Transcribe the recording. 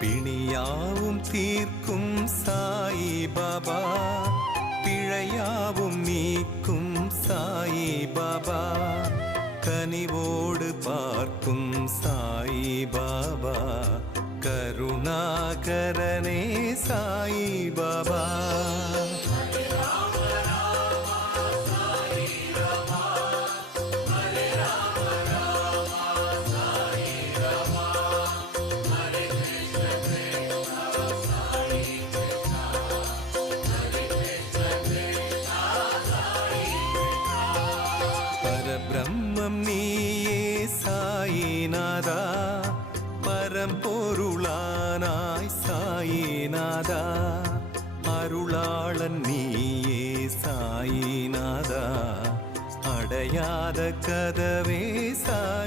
பிணியாவும் தீர்க்கும் சாயி பாபா, பிழையாவும் நீக்கும் சாயி பாபா, கனிவோடு பார்க்கும் சாயி பாபா, கருணாகரனே சாயி பாபா. பரபிரம்மம் நீயே சாயிநாதா, பரம்பொருளானாய் சாயிநாதா, அருளாளன் நீயே சாயிநாதா, அடையாத கதவே சாயி